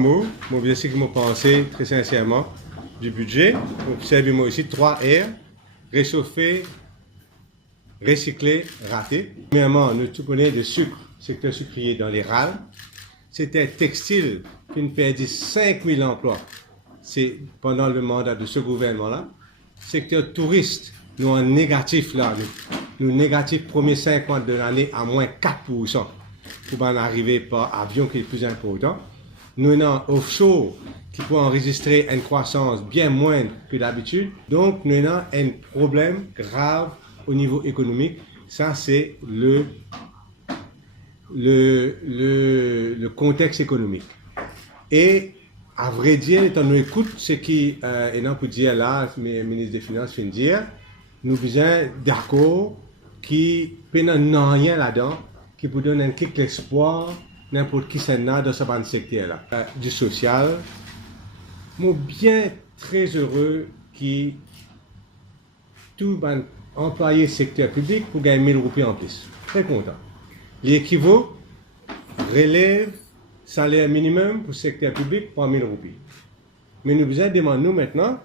mots, moi bien sûr que moi pensé très sincèrement du budget. Observez-moi ici 3 R, réchauffer, recycler, rater. Premièrement, nous tout connaissons le sucre, secteur sucrier dans les râles. C'était textile qui nous perdit 5000 emplois. C'est pendant le mandat de ce gouvernement-là. Secteur touriste, nous en négatif là, nous négatif premier 5 mois de l'année à moins 4%. Pour en arriver par avion qui est plus important. Nous avons offshore qui peut enregistrer une croissance bien moindre que d'habitude. Donc, nous avons un problème grave au niveau économique. Ça, c'est le contexte économique. Et, à vrai dire, quand on écoute ce qui, et non pour dire là, mes ministres des Finances viennent dire, nous sommes d'accord qui n'ont rien là-dedans, qui peut donner un kick l'espoir, n'importe qui s'en a dans ce secteur-là. Du social, moi bien très heureux qui tout employé secteur public pour gagner 1000 roupies en plus. Très content. L'équivaut relève salaire minimum pour secteur public pour 1000 roupies. Mais nous besoin demander nous maintenant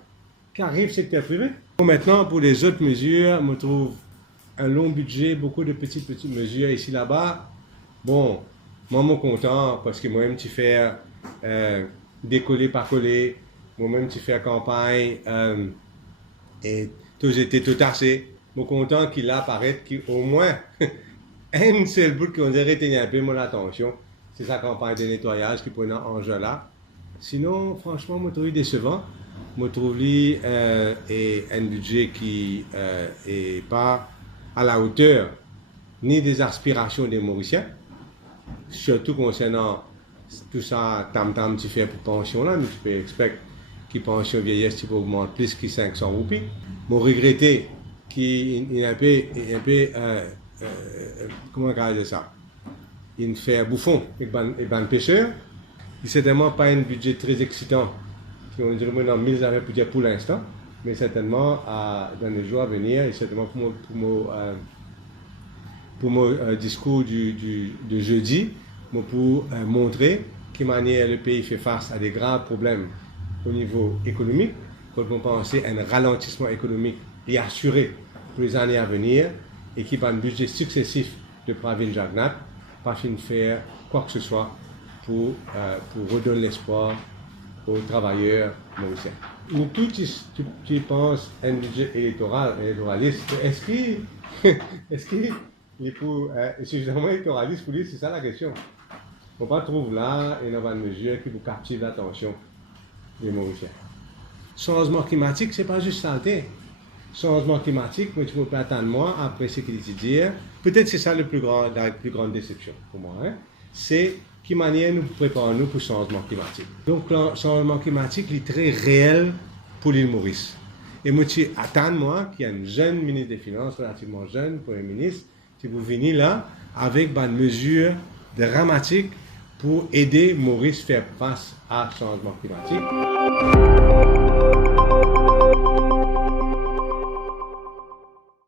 qu'arrive secteur privé. Maintenant, pour les autres mesures, on trouve un long budget, beaucoup de petites mesures ici là-bas. Bon, moi, je suis content parce que moi-même, je fais décoller par coller. Moi-même, je fais campagne et tout j'étais tout assez. Je suis content qu'il apparaisse qu'au moins un seul bout qu'on dirait tenir un peu mon attention. C'est sa campagne de nettoyage qui prend en jeu là. Sinon, franchement, je trouve décevant. Je trouve un budget qui n'est pas à la hauteur ni des aspirations des Mauriciens, surtout concernant tout ça, tam-tam, tu fais pour pension là, mais tu peux expecter que pension vieillesse tu peux augmenter plus que 500 roupies. Moi, regretter qu'il est un peu comment on dit ça? Il fait bouffon avec ban pêcheur. Il certainement pas un budget très excitant, on dirait maintenant 1000 affaires pour dire pour l'instant, mais certainement dans les jours à venir, et certainement pour mon discours de jeudi, pour montrer quelle manière le pays fait face à des grands problèmes au niveau économique, quand on pense à un ralentissement économique et assuré pour les années à venir, et qui va un budget successif de Pravin Jagnat, pas fin de faire quoi que ce soit pour redonner l'espoir aux travailleurs mauriciens. Nous tous, tu penses à un budget électoraliste, est-ce qu'il est suffisamment électoraliste pour dire, c'est ça la question. On va trouver là une mesure qui vous captive l'attention des Mauriciens. Changement climatique, c'est pas juste santé. Changement climatique, moi tu peux pas attendre moi après ce qu'il dit. Peut-être c'est ça la plus grande déception pour moi. Hein? C'est quelle manière nous préparons-nous pour le changement climatique. Donc le changement climatique est très réel pour l'île Maurice. Et moi tu attends moi qu'il y a un jeune ministre des Finances, relativement jeune, Premier ministre, qui vous venez là avec une mesure dramatique pour aider Maurice à faire face à changement climatique.